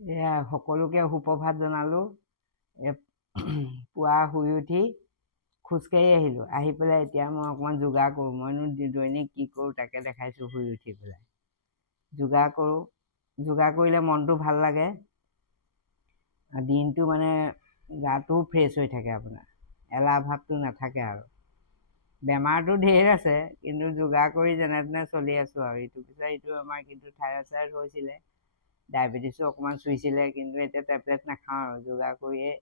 এয়া সকলোকে সুপ্ৰভাত জনালোঁ। পুৱা শুই উঠি খোজকাঢ়ি আহিলোঁ। আহি পেলাই এতিয়া মই অকণমান যোগাৰ কৰোঁ। মইনো দৈনিক কি কৰোঁ তাকে দেখাইছোঁ। শুই উঠি পেলাই যোগাৰ কৰোঁ। যোগাৰ কৰিলে মনটো ভাল লাগে, দিনটো মানে গাটোও ফ্ৰেছ হৈ থাকে। আপোনাৰ এলাহ ভাৱটো নাথাকে আৰু। বেমাৰটো ঢেৰ আছে, কিন্তু যোগাৰ কৰি যেনে তেনে চলি আছোঁ আৰু। ইটো পিছত ইটো আমাৰ কিন্তু থাইৰয়ড হৈছিলে, ডায়েবেটিছো অকণমান চুইছিলে, কিন্তু এতিয়া টেবলেট নাখাওঁ আৰু যোগাৰ কৰিয়ে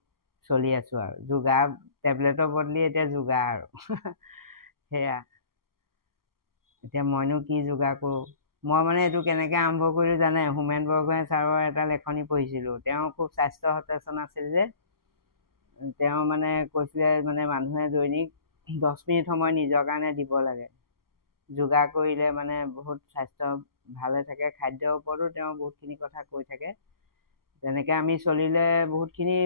চলি আছোঁ আৰু। যোগাৰ টেবলেটৰ বদলি এতিয়া যোগাৰ আৰু সেয়া। এতিয়া মইনো কি যোগাৰ কৰোঁ। মই মানে এইটো কেনেকৈ আৰম্ভ কৰিলোঁ জানে? হোমেন বৰগোহাঁই ছাৰৰ এটা লেখনি পঢ়িছিলোঁ। তেওঁ খুব স্বাস্থ্য সচেতন আছিল যে, তেওঁ মানে কৈছিলে মানে মানুহে দৈনিক 10 মিনিট সময় নিজৰ কাৰণে দিব লাগে। যোগাৰ কৰিলে মানে বহুত স্বাস্থ্য ভালে থাকে। খাদ্যৰ ওপৰতো তেওঁ বহুতখিনি কথা কৈ থাকে। তেনেকৈ আমি চলিলে বহুতখিনি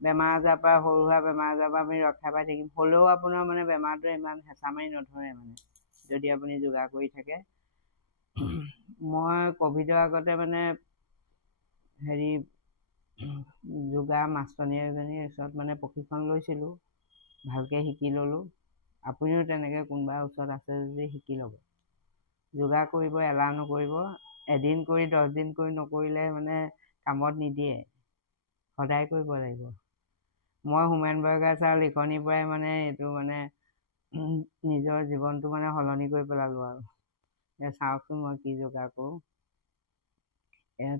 বেমাৰ আজাৰৰ পৰা, সৰু সুৰা বেমাৰ আজাৰৰ পৰা আমি ৰক্ষা পাই থাকিম। হ'লেও আপোনাৰ মানে বেমাৰটোৱে ইমান হেঁচা মাৰি নধৰে মানে, যদি আপুনি যোগাৰ কৰি থাকে। মই ক'ভিডৰ আগতে মানে যোগাৰ মাষ্টৰনী এজনীৰ ওচৰত মানে প্ৰশিক্ষণ লৈছিলোঁ। ভালকৈ শিকি ল'লোঁ। আপুনিও তেনেকৈ কোনোবা ওচৰত আছে যদি শিকি ল'ব। যোগাৰ কৰিব, এলাহ নকৰিব। এদিন কৰি 10 দিন কৰি নকৰিলে মানে কামত নিদিয়ে। সদায় কৰিব লাগিব। মই হোমেন বৰগোহাঁই ছাৰৰ লিখনিৰ পৰাই মানে এইটো মানে নিজৰ জীৱনটো মানে সলনি কৰি পেলালোঁ আৰু। চাওকচোন মই কি যোগাৰ কৰোঁ।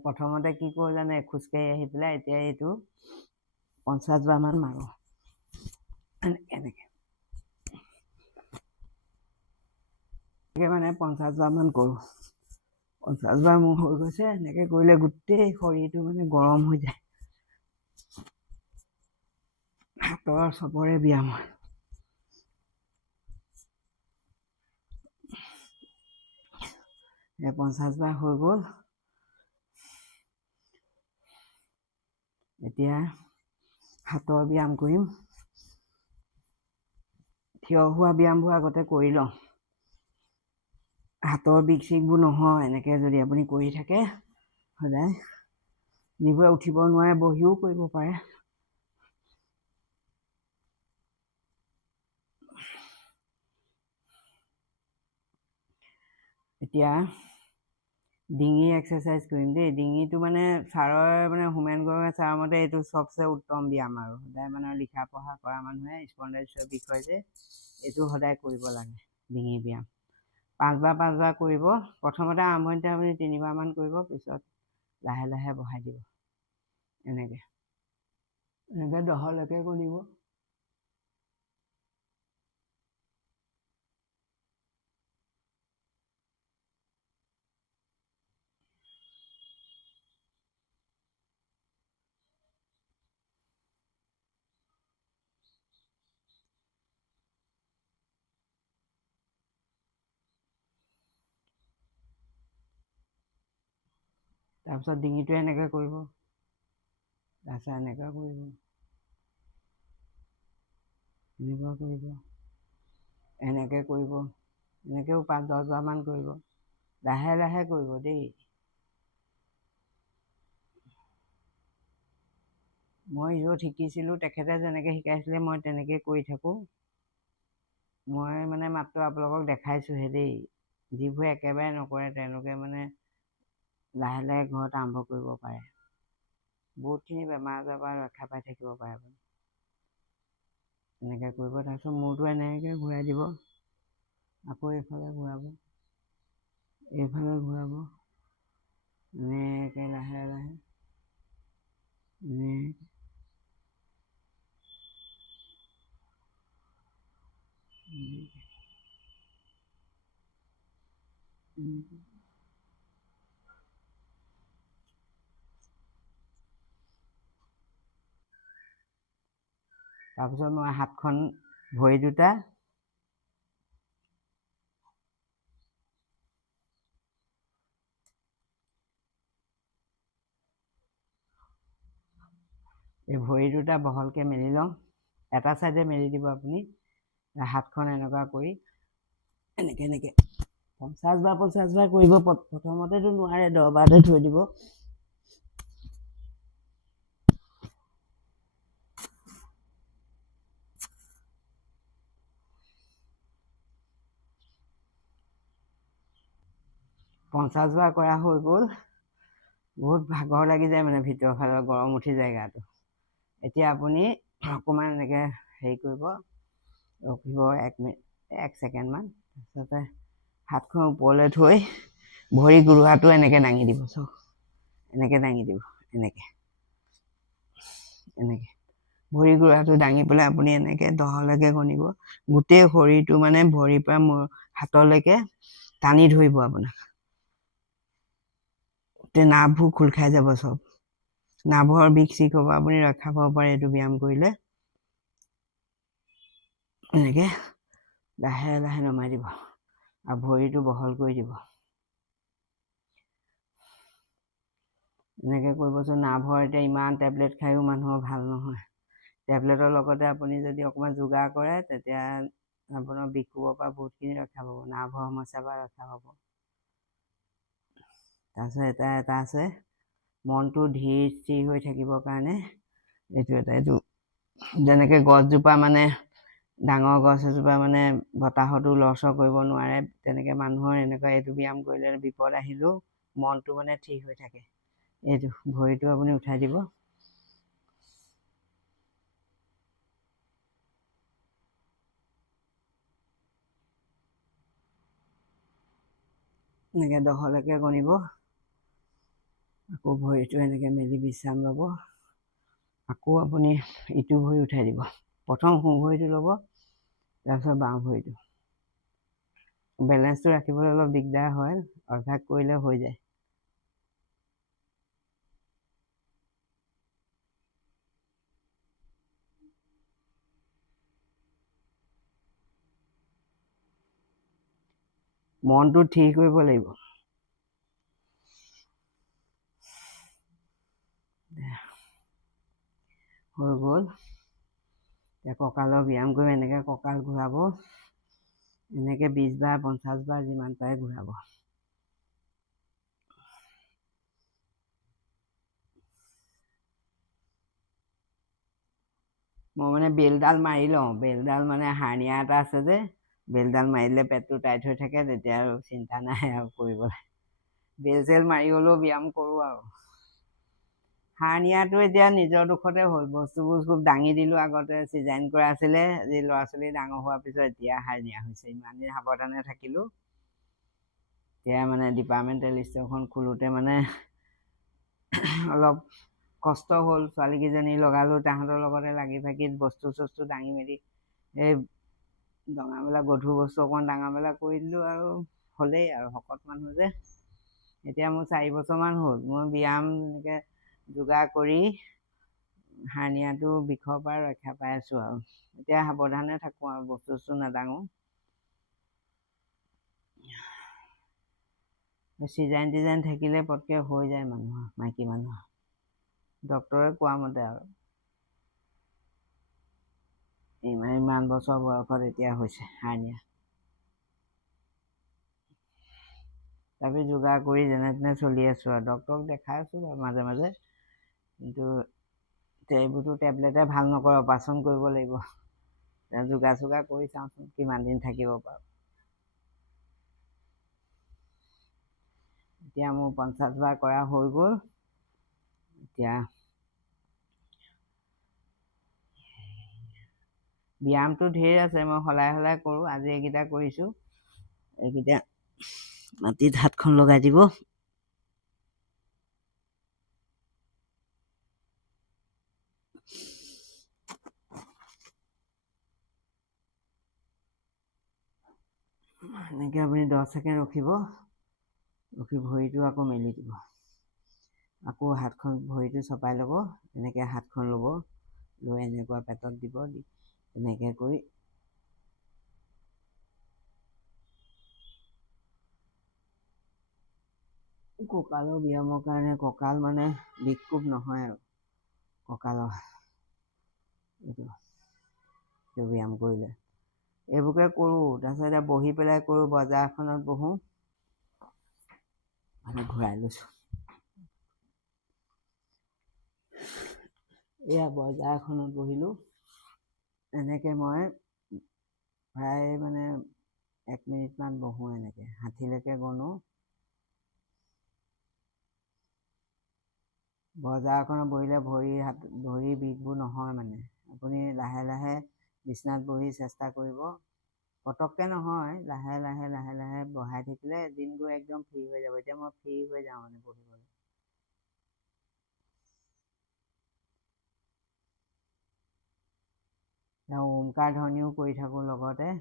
প্ৰথমতে কি কৰোঁ জানে? খোজকাঢ়ি আহি পেলাই এতিয়া এইটো 50 বাৰমান মাৰোঁ। এনেকৈ মানে 50 বাৰমান কৰোঁ। 50 বাৰ মোৰ হৈ গৈছে। এনেকৈ কৰিলে গোটেই শৰীৰটো মানে গৰম হৈ যায়। হাতৰ চবৰে ব্যায়াম হয়। এই 50 বাৰ হৈ গ'ল। এতিয়া হাতৰ ব্যায়াম কৰিম। থিয় হোৱা ব্যায়ামবোৰ আগতে কৰি লওঁ। হাতৰ বিষ চিষবোৰ নহয় এনেকৈ যদি আপুনি কৰি থাকে সদায়। যিবোৰে উঠিব নোৱাৰে বহিও কৰিব পাৰে। এতিয়া ডিঙি এক্সাৰচাইজ কৰিম দেই। ডিঙিটো মানে ছাৰৰ মানে হোমেন বৰগোহাঁই ছাৰৰ মতে এইটো চবচে উত্তম ব্যায়াম আৰু। সদায় মানে লিখা পঢ়া কৰা মানুহে স্পণ্ডাইটিছৰ বিষয় যে এইটো সদায় কৰিব লাগে। ডিঙি ব্যায়াম 5 বাৰ কৰিব। প্ৰথমতে আৰম্ভণিতে আপুনি 3 বাৰমান কৰিব, পিছত লাহে লাহে বঢ়াই দিব। এনেকৈ 10লৈকে কৰিব। তাৰপিছত ডিঙিটো এনেকৈ কৰিব। তাৰপিছত এনেকৈ কৰিব, এনেকৈ কৰিব, এনেকৈ কৰিব। এনেকৈও 5-10 বাৰমান কৰিব। লাহে লাহে কৰিব দেই। মই য'ত শিকিছিলোঁ তেখেতে যেনেকৈ শিকাইছিলে মই তেনেকৈ কৰি থাকোঁ। মই মানে মাত্ৰ আপোনালোকক দেখাইছোঁহে দেই। যিবোৰে একেবাৰে নকৰে তেওঁলোকে মানে লাহে লাহে ঘৰত আৰম্ভ কৰিব পাৰে। বহুতখিনি বেমাৰ আজাৰৰ পৰা ৰক্ষা পাই থাকিব পাৰে আপুনি। এনেকৈ কৰিব। তাৰপিছত মূৰটো এনেকৈ ঘূৰাই দিব। আকৌ এইফালে ঘূৰাব, এইফালে ঘূৰাব। এনেকৈ লাহে লাহে তাৰপিছত মই হাতখন, ভৰি দুটা এই ভৰি দুটা বহলকৈ মেলি লওঁ। এটা চাইডে মেলি দিব আপুনি। হাতখন এনেকুৱা কৰি এনেকৈ 50 বাৰ কৰিব। প্ৰথমতেতো নোৱাৰে, 10 বাৰতে থৈ দিব। 50 বাৰ কৰা হৈ গ'ল। বহুত ভাগৰ লাগি যায় মানে ভিতৰৰ ফালে গৰম উঠি যায় গাটো। এতিয়া আপুনি অকণমান এনেকৈ হেৰি কৰিব, ৰখিব 1 মিনিট 1 ছেকেণ্ডমান, তাৰপিছতে হাতখন ওপৰলৈ থৈ ভৰি গুৰুৱাটো এনেকৈ দাঙি দিব। চাওক এনেকৈ দাঙি দিব, এনেকৈ ভৰি গুৰুৱাটো দাঙি পেলাই আপুনি এনেকৈ 10লৈকে গণিব। গোটেই শৰীৰটো মানে ভৰিৰ পৰা হাতলৈকে টানি ধৰিব আপোনাক। নাভবোৰ খোল খাই যাব, চব নাভৰ বিষ চিষ হ'ব, আপুনি ৰক্ষা পাব পাৰে এইটো ব্যায়াম কৰিলে। এনেকৈ লাহে লাহে নমাই দিব আৰু ভৰিটো বহল কৰি দিব। এনেকৈ কৰিবচোন। নাভৰ এতিয়া ইমান টেবলেট খায়ো মানুহৰ ভাল নহয়। টেবলেটৰ লগতে আপুনি যদি অকণমান যোগাৰ কৰে, তেতিয়া আপোনাৰ বিষ কোবৰ পৰা বহুতখিনি ৰক্ষা পাব, নাৰ্ভৰ সমস্যাৰ পৰা ৰক্ষা পাব। তাৰপিছত এটা আছে, মনটো ধীৰ স্থিৰ হৈ থাকিবৰ কাৰণে এইটো যেনেকৈ গছজোপা মানে ডাঙৰ গছ এজোপা মানে বতাহতো লৰচৰ কৰিব নোৱাৰে, তেনেকৈ মানুহৰ এনেকুৱা এইটো ব্যায়াম কৰিলে বিপদ আহিলেও মনটো মানে ঠিক হৈ থাকে। এইটো ভৰিটো আপুনি উঠাই দিব। এনেকৈ 10লৈকে গণিব। আকৌ ভৰিটো এনেকৈ মেলি বিশ্ৰাম ল'ব। আকৌ আপুনি ইটো ভৰি উঠাই দিব। প্ৰথম সোঁ ভৰিটো ল'ব, তাৰপিছত বাওঁ ভৰিটো। বেলেঞ্চটো ৰাখিবলৈ অলপ দিগদাৰ হয়, অভ্যাস কৰিলে হৈ যায়। মনটো থিৰ কৰিব লাগিব। হৈ গ'ল। এতিয়া কঁকালৰ ব্যায়াম কৰি এনেকৈ কঁকাল ঘূৰাব। এনেকৈ 20 বাৰ 50 বাৰ যিমান পাৰে ঘূৰাব। মই মানে বেলডাল মাৰি লওঁ। বেলডাল মানে হাৰ্নিয়া এটা আছে যে, বেলডাল মাৰিলে পেটটো টাইট হৈ থাকে, তেতিয়া আৰু চিন্তা নাই আৰু কৰিবলৈ। বেল চেল মাৰি হ'লেও ব্যায়াম কৰোঁ আৰু। হাৰ্নিয়াটো এতিয়া নিজৰ দুখতে হ'ল। বস্তুবোৰ খুব দাঙি দিলোঁ, আগতে চিজাইন কৰা আছিলে, আজি ল'ৰা ছোৱালী ডাঙৰ হোৱাৰ পিছত এতিয়া হাৰ্নিয়া হৈছে। ইমান দিন সাৱধানে থাকিলোঁ, এতিয়া মানে ডিপাৰ্টমেণ্টেল ষ্ট'ৰখন খোলোতে মানে অলপ কষ্ট হ'ল। ছোৱালীকেইজনী লগালোঁ, তাহাঁতৰ লগতে লাগি ভাগি বস্তু চস্তু দাঙি মেলি এই ডঙা মেলা গধুৰ বস্তু অকণমান ডাঙৰ মেলা কৰি দিলোঁ আৰু হ'লেই আৰু। শকত মানুহ যে। এতিয়া মোৰ 4 বছৰমান হ'ল। মই ব্যায়াম এনেকৈ যোগাৰ কৰি হাৰ্নিয়াটো বিষৰ পৰা ৰক্ষা পাই আছোঁ আৰু। এতিয়া সাৱধানে থাকোঁ আৰু, বস্তু চস্তু নাদাঙো। চিজাইন টিজাইন থাকিলে পটকৈ হৈ যায় মানুহৰ, মাইকী মানুহৰ, ডক্তৰে কোৱা মতে আৰু। ইমান বছৰ বয়সত এতিয়া হৈছে হাৰ্নিয়া। তাৰপিছত যোগাৰ কৰি যেনে তেনে চলি আছোঁ আৰু। ডক্তৰক দেখাই আছোঁ বাৰু মাজে মাজে, কিন্তু এইবোৰতো টেবলেটে ভাল নকৰে, অপাৰেশ্যন কৰিব লাগিব। যোগাৰ চোগাৰ কৰি চাওঁচোন কিমান দিন থাকিব পাৰোঁ। এতিয়া মোৰ 50 বাৰ কৰা হৈ গ'ল। এতিয়া ব্যায়ামটো ঢেৰ আছে, মই সলাই সলাই কৰোঁ। আজি এইকেইটা কৰিছোঁ। এইকেইটা মাটিত হাতখন লগাই দিব। এনেকৈ আপুনি 10 ছেকেণ্ড ৰখিব, ৰখি ভৰিটো আকৌ মেলি দিব। আকৌ হাতখন ভৰিটো চপাই ল'ব, এনেকৈ হাতখন ল'ব, লৈ এনেকুৱা পেটত দিব, এনেকৈ কৰি কঁকালৰ ব্যায়ামৰ কাৰণে কঁকাল মানে বিষ কোব নহয় আৰু কঁকালৰ এইটো ব্যায়াম কৰিলে এইবোৰকে কৰোঁ। তাৰপিছত এতিয়া বহি পেলাই কৰোঁ, বজাৰখনত বহোঁ, মানে ঘূৰাই লৈছোঁ। এয়া বজাৰখনত বহিলোঁ। এনেকৈ মই প্ৰায় মানে 1 মিনিটমান বহোঁ, এনেকৈ 60লৈকে গণোঁ। বজাৰখনত বহিলে ভৰি বিষবোৰ নহয় মানে। আপুনি লাহে লাহে বিচনাত বহি চেষ্টা কৰিব। পটককৈ নহয়, লাহে লাহে লাহে লাহে বঢ়াই থাকিলে এদিন গৈ একদম ফ্ৰী হৈ যাব। এতিয়া মই ফ্ৰী হৈ যাওঁ মানে বহিবলৈ। ওমকাৰ ধ্বনিও কৰি থাকোঁ লগতে।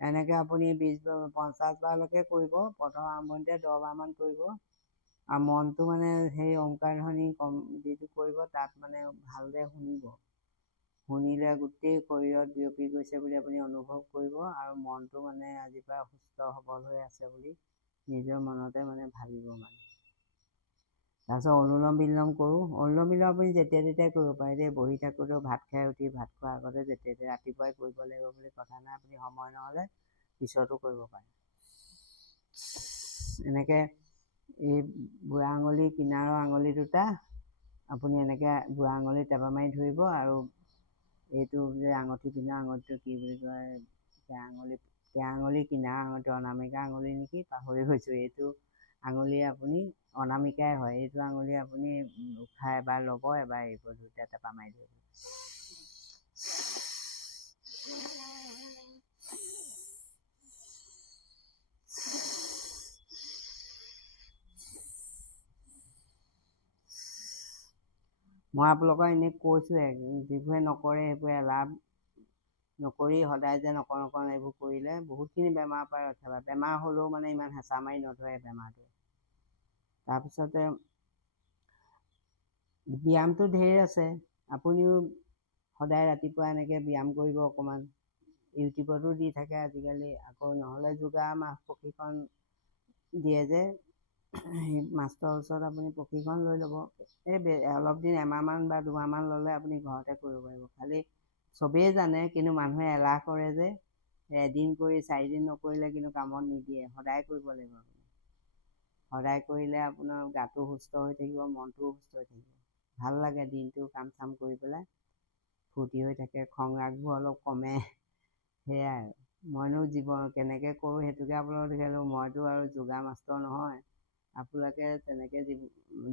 এনেকৈ আপুনি 50 বাৰলৈকে কৰিব। প্ৰথম আৰম্ভণিতে 10 বাৰমান কৰিব। আৰু মনটো মানে সেই ওমকাৰ ধ্বনি যিটো কৰিব তাত মানে ভালদৰে শুনিব। শুনিলে গোটেই শৰীৰত বিয়পি গৈছে বুলি আপুনি অনুভৱ কৰিব। আৰু মনটো মানে আজিৰ পৰা সুস্থ সবল হৈ আছে বুলি নিজৰ মনতে মানে ভাবিব মানে। তাৰপিছত অনুলম বিলোম কৰোঁ। অনুলম বিলোম আপুনি যেতিয়া তেতিয়াই কৰিব পাৰে দেই। বহি থাকোঁতেও, ভাত খাই উঠি, ভাত খোৱাৰ আগতে যেতিয়া তেতিয়া ৰাতিপুৱাই কৰিব লাগিব বুলি কথা নাই। আপুনি সময় নহ'লে পিছতো কৰিব পাৰে। এনেকৈ এই বুঢ়া আঙুলিৰ কিনাৰৰ আঙুলি দুটা আপুনি এনেকৈ বুঢ়া আঙুলি টেপা মাৰি ধৰিব। আৰু এইটো যে আঙুঠি পিন্ধা আঙুলিটো কি বুলি কয়, কেৰা আঙুলি কিনাৰ আঙুলিটো অনামিকা আঙুলি নেকি, পাহৰি গৈছোঁ। এইটো আঙুলি আপুনি অনামিকাই হয়। এইটো আঙুলি আপুনি উশাহ এবাৰ ল'ব, এবাৰ এৰিব, দুইটা টেপা মাৰি ধৰিব। মই আপোনালোকক এনেই কৈছোঁহে, যিবোৰে নকৰে সেইবোৰে এলাহ নকৰি সদায় যে নকৰোঁ এইবোৰ কৰিলে বহুতখিনি বেমাৰৰ পৰা ৰক্ষা পায়। বেমাৰ হ'লেও মানে ইমান হেঁচা মাৰি নধৰে বেমাৰটোৱে। তাৰপিছতে ব্যায়ামটো ঢেৰ আছে। আপুনিও সদায় ৰাতিপুৱা এনেকৈ ব্যায়াম কৰিব অকণমান। ইউটিউবতো দি থাকে আজিকালি। আকৌ নহ'লে যোগা প্ৰশিক্ষণ দিয়ে যে, সেই মাষ্টৰৰ ওচৰত আপুনি প্ৰশিক্ষণ লৈ ল'ব। অলপ দিন এমাহমান বা 2 মাহমান ল'লে আপুনি ঘৰতে কৰিব পাৰিব। খালি চবেই জানে, কিন্তু মানুহে এলাহ কৰে যে। এদিন কৰি 4 দিন নকৰিলে কিন্তু কামত নিদিয়ে। সদায় কৰিব লাগিব আপুনি। সদায় কৰিলে আপোনাৰ গাটো সুস্থ হৈ থাকিব, মনটোও সুস্থ হৈ থাকিব। ভাল লাগে দিনটো কাম চাম কৰি পেলাই, ফূৰ্তি হৈ থাকে, খং ৰাগবোৰ অলপ কমে। সেয়াই মইনো কেনেকৈ কৰোঁ সেইটোকে আপোনালোকক দেখালোঁ। মইতো আৰু যোগা মাষ্টৰ নহয়। আপোনালোকে তেনেকৈ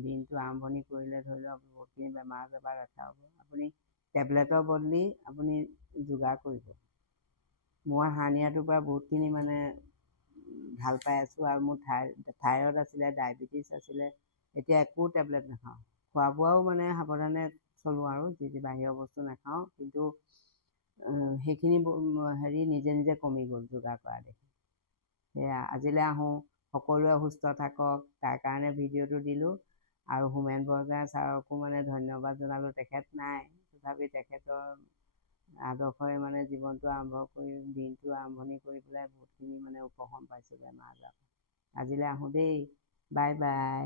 দিনটো আৰম্ভণি কৰিলে ধৰি লওক বহুতখিনি বেমাৰ আজাৰৰ পৰা ৰক্ষা হ'ব। আপুনি টেবলেটৰ বদলি আপুনি যোগা কৰিব। মই হাৰ্নিয়াটোৰ পৰা বহুতখিনি মানে ভাল পাই আছোঁ। আৰু মোৰ থাইৰয়ড আছিলে, ডায়েবেটিছ আছিলে, এতিয়া একো টেবলেট নাখাওঁ। খোৱা বোৱাও মানে সাৱধানে চলোঁ আৰু, যি বাহিৰৰ বস্তু নাখাওঁ। কিন্তু সেইখিনি নিজে নিজে কমি গ'ল যোগা কৰা দেখি। সেয়া আজিলৈ আহোঁ। সকলোৱে সুস্থ থাকক তাৰ কাৰণে ভিডিঅ'টো দিলোঁ। আৰু হোমেন বৰগোহাঁই ছাৰকো মানে ধন্যবাদ জনালোঁ। তেখেত নাই, তথাপি তেখেতৰ আদৰ্শৰে মানে জীৱনটো আৰম্ভ কৰি, দিনটো আৰম্ভণি কৰি পেলাই বহুতখিনি মানে উপশম পাইছোঁ বেমাৰ আজাৰ। আজিলৈ আহোঁ দেই। Bye bye.